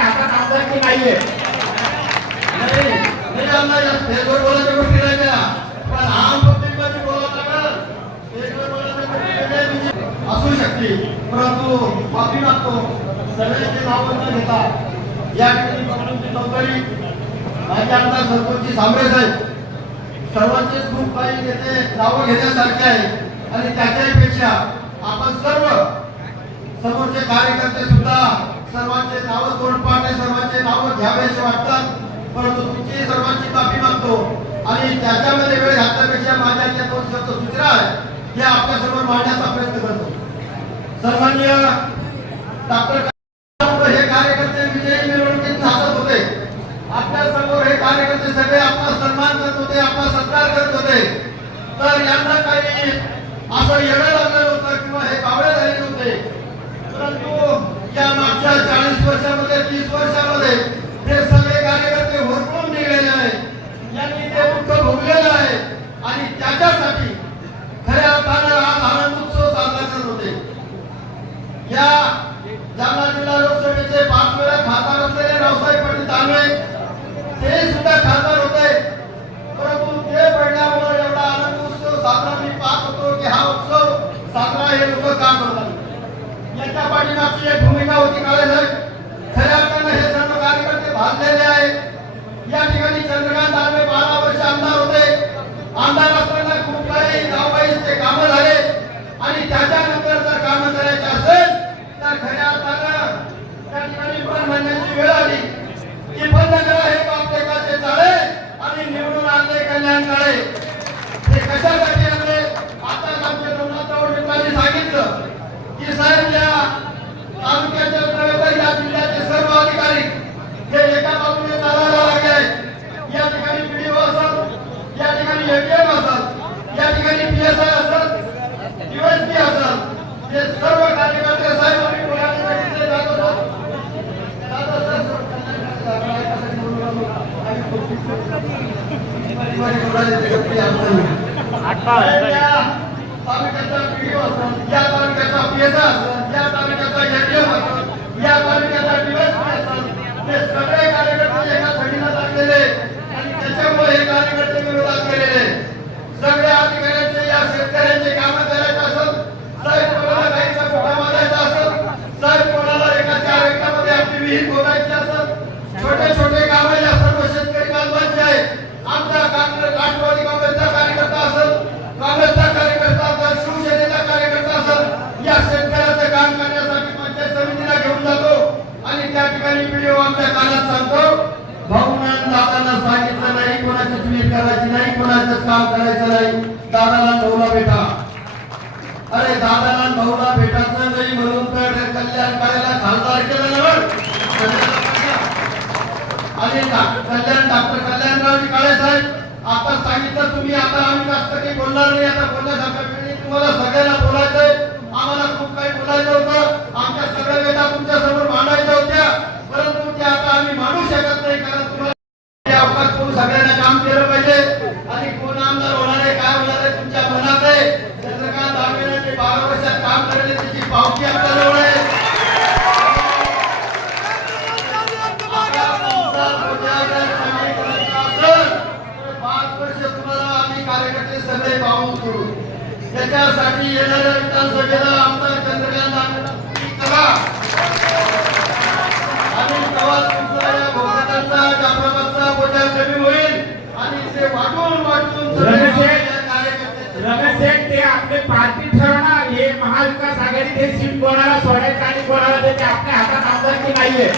हातात आमदारकी नाहीये नाही नाही आम्हाला या स्टेजवर बोलायच्या गोष्टी नाही पण आम पब्लिकमध्ये बोलावं म्हणजे असू शकते. परंतु माफी मागतो. सगळ्यांचे नावं न घेता. या ठिकाणी बंधूंची चौधरी माझे आमदार सरपंच सांबरे साहेब सर्वांचे खूप काही नेते नावं घेण्यासारखे आहे आणि त्याच्याहीपेक्षा आपण सर्व समोरचे कार्यकर्ते सुद्धा सर्वांचे नाव तोंड आहे सर्वांचे नाव घ्यावेसे वाटतात. परंतु तुमची सर्वांची माफी मागतो. आणि त्याच्यामध्ये वेळ घातल्यापेक्षा माझ्या ज्या दोन शब्द सूचना आहेत हे आपल्यासमोर मांडण्याचा प्रयत्न करतो. सन्मान्य डॉक्टर हे कार्यकर्ते विजयी मिरवणुकीत नाचत होते. आपल्यासमोर हे कार्यकर्ते सगळे आपला सन्मान करत होते आपला सत्कार करत होते. तर यांना काही असं येणं लागलं होतं किंवा हे कावळे झाले नव्हते परंतु या मागच्या चाळीस वर्षामध्ये तीस वर्षामध्ये हे सगळे कार्यकर्ते भरपूर निघालेले आहेत यांनी ते दुःख भोगलेलं आहे आणि त्याच्यासाठी खऱ्या अर्थानं आज आनंद उत्सव साजरा करत होते या जालना जिल्हा लोकसभेचे पाच वेळा खासदार असलेले रावसाहेब पाटील दानवे ते सुद्धा खासदार होते. परंतु ते पडल्यामुळे एवढा आनंद उत्सव साजरा मी पाहत होतो की हा उत्सव साजरा हे लोक का करतात? याच्या पाठीमागची एक भूमिका होती काळे साहेब खऱ्या अर्थानं हे सर्व कार्यकर्ते भाजलेले आहेत या ठिकाणी चंद्रकांत दानवे बारा वर्ष आमदार होते आमदार असताना खूप काही गावबाईचे कामं झाले आणि त्याच्यानंतर जर कामं करायचे असेल तर खऱ्या अर्थानं त्या ठिकाणी पण म्हणण्याची वेळ आली की बंद करा हे बाप टेकाचे चाळे आणि निवडून आणले कल्याण काळे हे कशासाठी आणले आता आमच्या दोनाथ मित्रांनी सांगितलं की साहेब या तालुक्याचे नव्हे तर या जिल्ह्याचे सर्व अधिकारी हे एका बाजूने चालायला लागले या ठिकाणी पीडीओ असत या ठिकाणी एटीएम असत या ठिकाणी पीएसआय असत डीएसपी असत हे सर्व कार्यकर्ते साहेब आम्ही मुलांसाठी ते जात होतो जात तालुक्याचा पीडीओ असत या तालुक्याचा पीएसआय असत या तालुक्याचा एटीएम असत या तालुक्याचा असत हे सगळे कार्यकर्ते एका थडीला लागलेले आणि त्याच्यामुळे हे कार्यकर्ते विरोधात केलेले सगळ्या अधिकाऱ्यांचे या शेतकऱ्यांचे काम करायचे असत साहेब कोणाला गाईचा कुठा मारायचा असत साहेब कोणाला एका चार एकरामध्ये आपली विहीर खोदायची असत छोटे छोटे काम या सर्व शेतकरी बांधवांचे आहे आमचा काँग्रेस राष्ट्रवादी काँग्रेसचा कार्यकर्ता असत काँग्रेसचा कार्यकर्ता असत शिवसेनेचा कार्यकर्ता असत या शेतकऱ्याचं काम करण्यासाठी पंचायत समितीला घेऊन जातो आणि त्या ठिकाणी व्हिडिओ आमच्या कानात सांगतो भाऊनं दादांना सांगितलं नाही कोणाची चुली करायची नाही कोणाचं काम करायचं नाही. दादाला नवला बेटा अरे दादाला नवला भेटायचं नाही म्हणून तर कल्याण करायला खासदार केलं ना बरं? आणि कल्याण डॉक्टर कल्याणरावजी काळे साहेब आता सांगितलं तुम्ही आता आम्ही जास्त काही बोलणार नाही आता बोलण्यासारखं वेळ नाही. तुम्हाला सगळ्यांना बोलायचंय आम्हाला खूप काही बोलायचं होतं आमच्या सगळ्या वेळा तुमच्यासमोर मांडायच्या होत्या परंतु ते आता आम्ही मांडू शकत तुम्हाला अवकाश सगळ्यांना काम केलं पाहिजे आणि कोण आमदार होणार आहे काय होणार आहे तुमच्या मनात आहे. चंद्रकांत बारा वर्षात काम करणे त्याची पावती आपल्याजवळ आहे. तर पाच वर्ष तुम्हाला आम्ही कार्यकर्ते सगळे पाहून करू त्याच्यासाठी येणाऱ्या विधानसभेला आमदार चंद्रकांत दानवेला करा. कोणाला सोडायचं आणि कोणाला ते आपल्या हातात आमदारकी नाहीये.